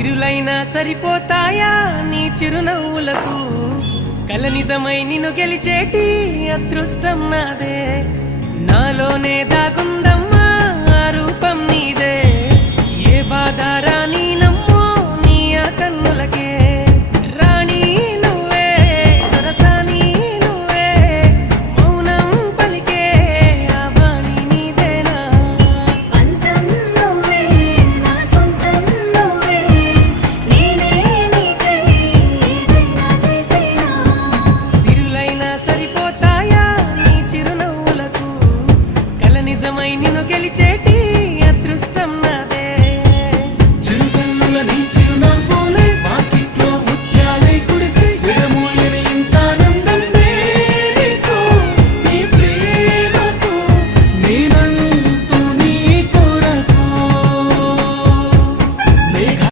ఇరులైనా సరిపోతాయా నీ చిరునవ్వులకు కల నిజమై నిన్ను గెలిచేటి అదృష్టం నాదే నాలోనే దాగుందమ్మా ఆ రూపం నీదే ఏ బాధ రాని